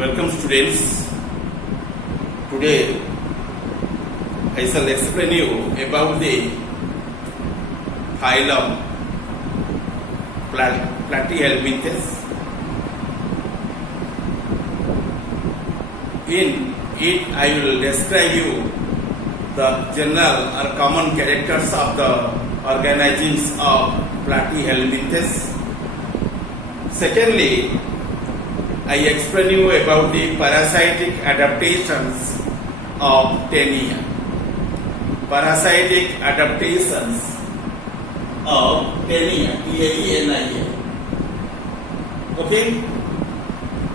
Welcome students. Today I shall explain you about the phylum Platyhelminthes. In it I will describe you the general or common characters of the organisms of Platyhelminthes. Secondly, I explain you about the parasitic adaptations of tenia. Parasitic adaptations of tenia, T-A-E-N-I-A. Okay?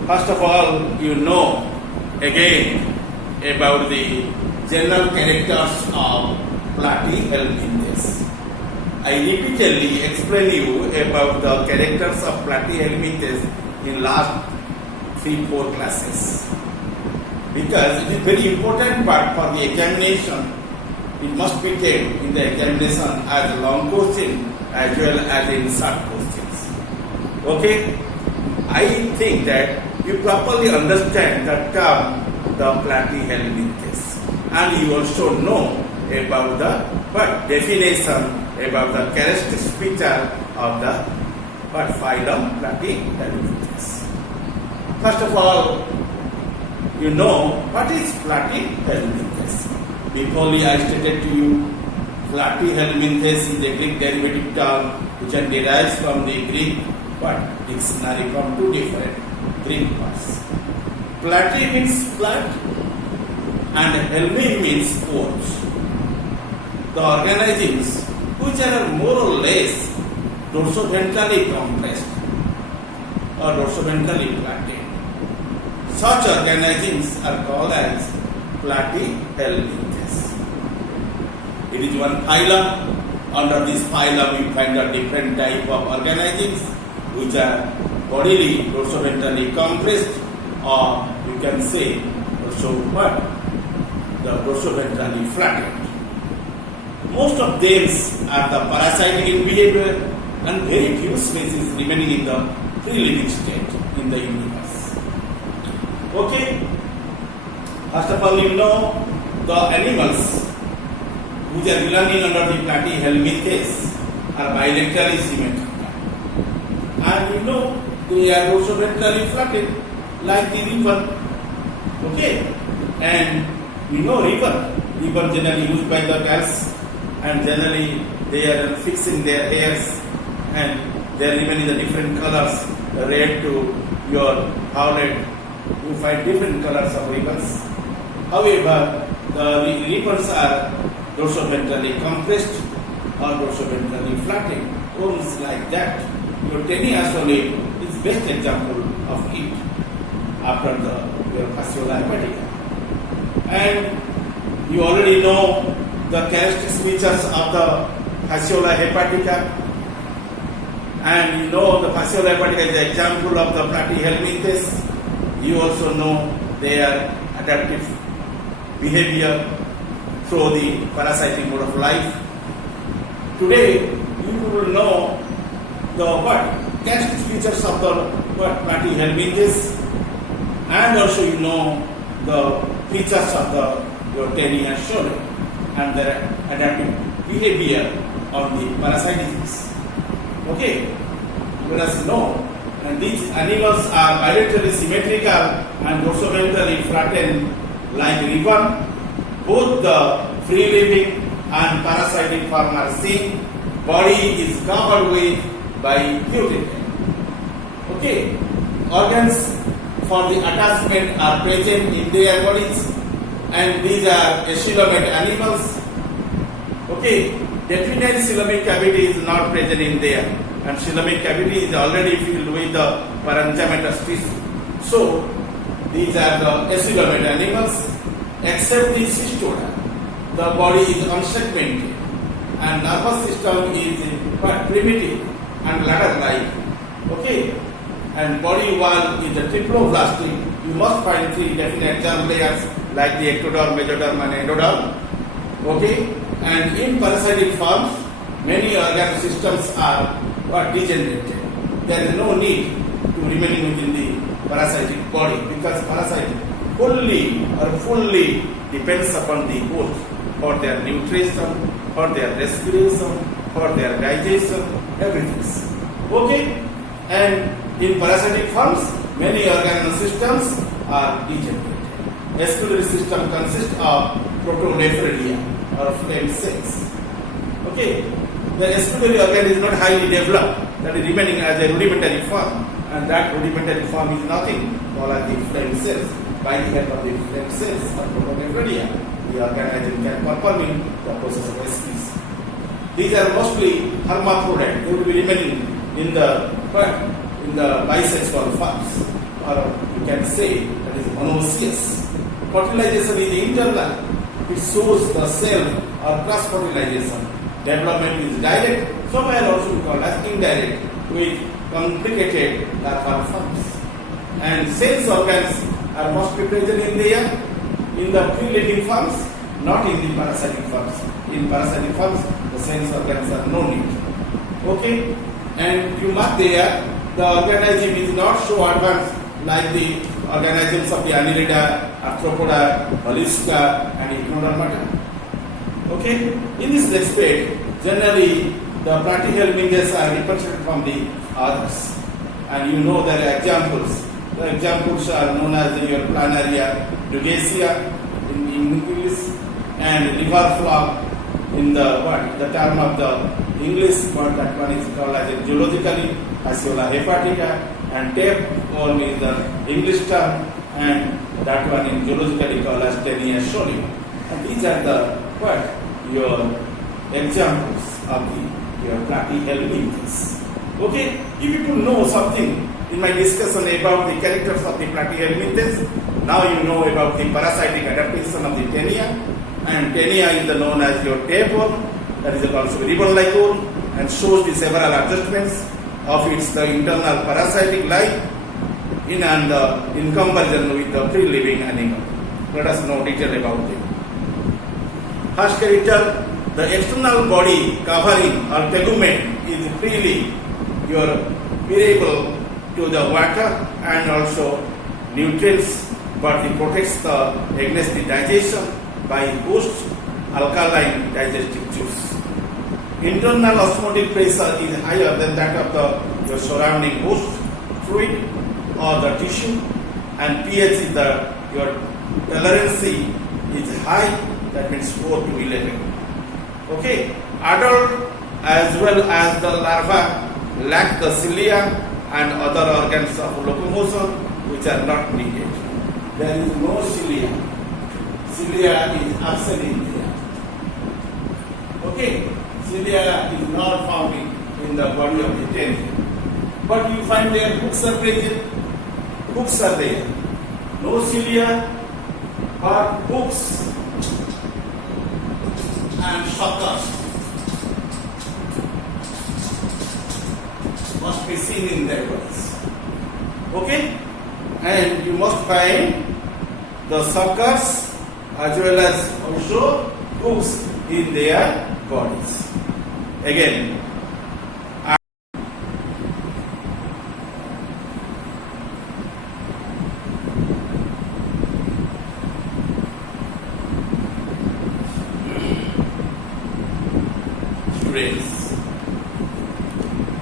First of all, you know again about the general characters of Platyhelminthes. I repeatedly explain you about the characters of Platyhelminthes in last 3-4 classes, because it is very important part for the examination. It must be taken in the examination as a long question as well as in short questions. Okay, I think that you properly understand the term the Platyhelminthes, and you also know about the definition about the characteristic feature of the phylum Platyhelminthes. First of all, you know what is Platyhelminthes. Before I stated to you, Platyhelminthes is the Greek derivative term which derives from the Greek dictionary from two different Greek words. Platy means flat and helmi means pores. The organisms which are more or less dorsoventrally compressed or dorsoventrally flattened. Such organisms are called as Platyhelminthes. It is one phylum. Under this phylum, you find a different type of organisms which are bodily dorsoventrally compressed, or you can say also the dorsoventrally flattened. Most of them are the parasitic in behavior, and very few species remaining in the free-living state in the universe. Okay, first of all, you know the animals which are belonging under the Platyhelminthes are bilaterally symmetrical, and you know they are also ventrally flattened like the river. Okay, and you know river generally used by the girls, and generally they are fixing their hairs, and they are even in the different colors, red to your violet. You find different colors of ribbons. However, the ribbons are dorsoventrally compressed or dorsoventrally flattened, almost like that. Your tenia solid is best example of it after your fasciola hepatica. And you already know the characteristic features of the fasciola hepatica, and you know the fasciola hepatica is an example of the Platyhelminthes. You also know their adaptive behavior through the parasitic mode of life. Today, you will know the characteristic features of the Platyhelminthes, and also you know the features of your tenia solid and their adaptive behavior on the parasites. Okay, let us know. And these animals are bilaterally symmetrical and dorsoventrally flattened like ribbon. Both the free-living and parasitic form are seen. Body is covered with by cuticle. Okay, organs for the attachment are present in their bodies, and these are acoelomate animals. Okay, definite coelomic cavity is not present in there, and coelomic cavity is already filled with the parenchymatous tissue. So these are the acoelomate animals. Except the cystoda, the body is unsegmented, and nervous system is primitive and ladder-like. Okay, and body wall is the triploblastic. You must find 3 definite germ layers like the ectoderm, mesoderm, and endoderm. Okay, and in parasitic forms, many organ systems are degenerated. There is no need to remaining within the parasitic body, because parasite wholly or fully depends upon the host for their nutrition, for their respiration, for their digestion, everything. Okay? And in parasitic forms, many organelle systems are degenerated. Excretory system consists of protonephridia or flame cells. Okay? The excretory organ is not highly developed, that is remaining as a rudimentary form, and that rudimentary form is nothing called as the flame cells. By the help of the flame cells or protonephridia, the organism can perform the process of excretion. These are mostly hermaphrodite. They will be remaining in the bisexual forms, or you can say that is monoecious. Fertilization is internal. It shows the cell or cross fertilization. Development is direct, somewhere also called as indirect, with complicated larval forms. And cells organs are mostly present in the free-living forms, not in the parasitic forms. In parasitic forms, the cells organs are no need. Okay? And you mark there, the organism is not so advanced like the organisms of the Annelida, Arthropoda, Mollusca, and Echinodermata. Okay? In this respect, generally the platyhelminthes are represented from the others. And you know there are examples. The examples are known as your planaria dugacia in English, and liver flop in the term of the English, but that one is called as zoologically Fasciola hepatica, and tapeworm is the English term, and that one is zoologically called as tenia solium. And these are the your examples of your platyhelminthes. Okay, if you to know something in my discussion about the characters of the platyhelminthes, now you know about the parasitic adaptation of the tenia, and tenia is known as your tapeworm, that is also ribbon like hole, and shows the several adjustments of its the internal parasitic life in comparison with the free-living animal. Let us know detail about it. First character, the external body covering or tegument is freely variable to the water and also nutrients, but it protects against the digestion by host alkaline digestive juice. Internal osmotic pressure is higher than that of your surrounding host fluid or the tissue, and pH is your tolerance is high, that means 4 to 11. Okay, adult as well as the larva lack the cilia and other organs of locomotion which are not needed. There is no cilia. Cilia is absent in there. Okay, cilia is not found in the body of the tenia. But you find there hooks are present. Hooks are there. No cilia, but hooks and suckers must be seen in their bodies. Okay? And you must find the suckers as well as also hooks in their bodies. Again,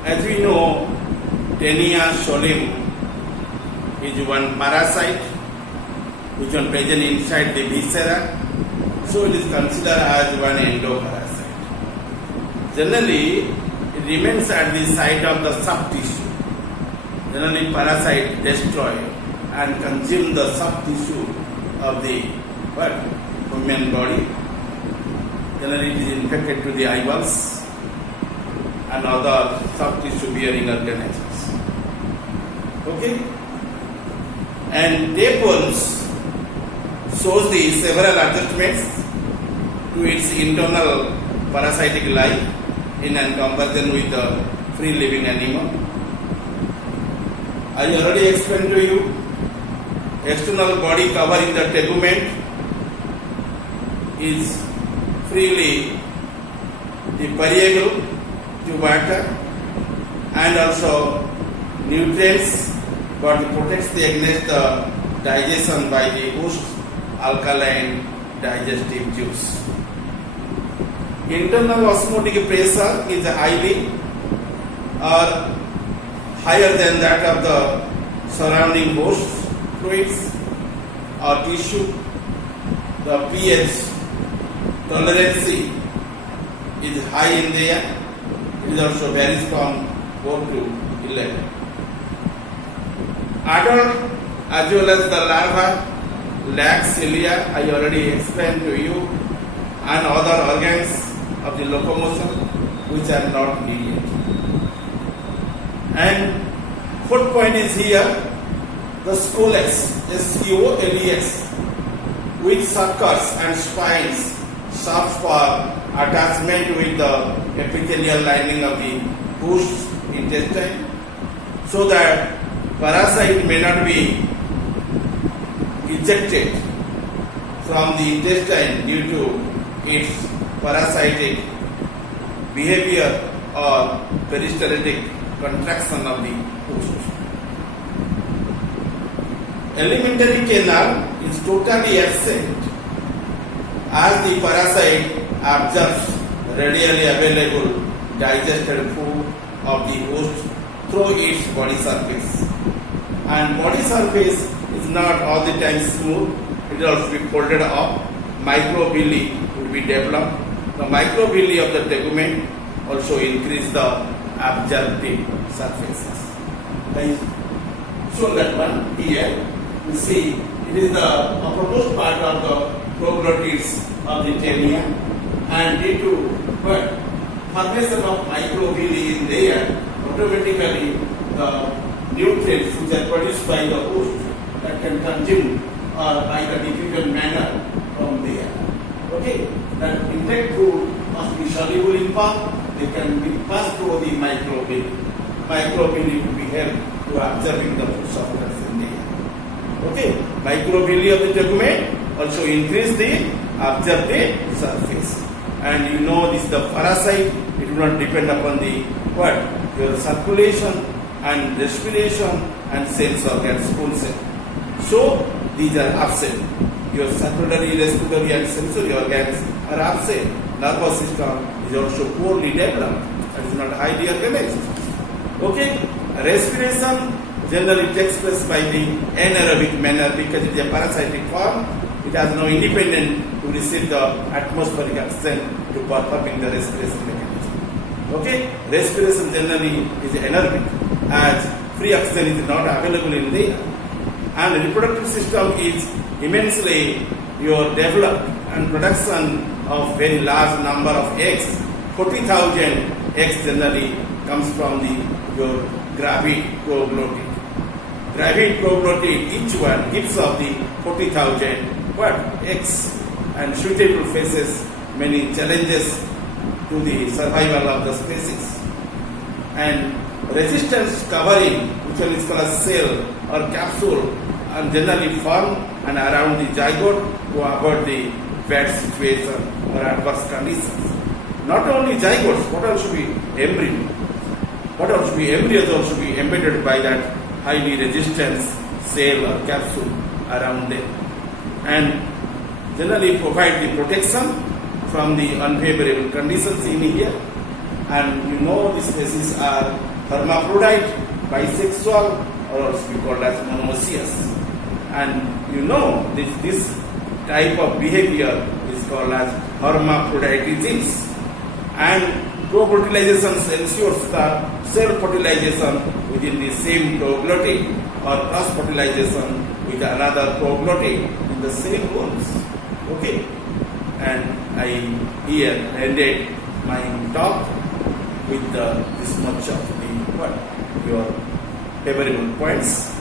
as we know, tenia solium is one parasite which is present inside the viscera, so it is considered as one endoparasite. Generally, it remains at the site of the soft tissue. Generally, parasite destroy and consume the soft tissue of the human body. Generally, it is infected to the eyeballs and other soft tissue bearing organisms. Okay? And tapeworms shows the several adjustments to its internal parasitic life in comparison with the free living animal. I already explained to you, external body covering the tegument is freely the permeable to water and also nutrients but it protects against the digestion by the host alkaline digestive juice. Internal osmotic pressure is highly or higher than that of the surrounding host fluids or tissue. The pH tolerance is high in there. It is also varies from 4 to 11. Adult as well as the larva lack cilia, I already explained to you, and other organs of the locomotion which are not needed. And fourth point is here, the scolex, S-C-O-L-E-X, with suckers and spines serves for attachment with the epithelial lining of the host intestine, so that parasite may not be ejected from the intestine due to its parasitic behavior or peristaltic contraction of the host. Alimentary canal is totally absent as the parasite absorbs readily available digested food of the host through its body surface. And body surface is not all the time smooth, it will also be folded up. Microvilli will be developed. The microvilli of the tegument also increase the absorptive surfaces. I show that one here. You see, it is the uppermost part of the proglottids of the tenia, and due to formation of microvilli in there, automatically the nutrients which are produced by the host that can consume by the diffusion manner from there. Okay, that intake food must be soluble in pulp. They can be passed through the microvilli. Microvilli will be helped to absorbing the food substance in there. Okay, microvilli of the tegument also increase the absorptive surface. And you know this is the parasite. It will not depend upon the what? Your circulation and respiration and sense organs also. So these are absent. Your circulatory, respiratory and sensory organs are absent. Nervous system is also poorly developed and is not highly organized. Okay, respiration generally takes place by the anaerobic manner because it is a parasitic form. It has no independent to receive the atmospheric oxygen to performing the respiration mechanism. Okay, respiration generally is anaerobic as free oxygen is not available in there. And the reproductive system is immensely developed and production of very large number of eggs. 40,000 eggs generally comes from your gravid proglottid. Gravid proglottid, each one gives of the 40,000 eggs and suitable faces many challenges to the survival of the species. And resistance covering, which is called a cell or capsule, and generally form and around the zygote to avoid the bad situation or adverse conditions. Not only zygotes, what else should be embryo? What else should be embryos also be embedded by that highly resistant cell or capsule around them, and generally provide the protection from the unfavorable conditions in here. And you know these species are hermaphrodite, bisexual, or also be called as monoecious. And you know this type of behavior is called as hermaphroditism. And co-fertilization ensures the self-fertilization within the same proglottid or cross-fertilization with another proglottid in the same bones. Okay, and I here ended my talk with this much of your favorable points.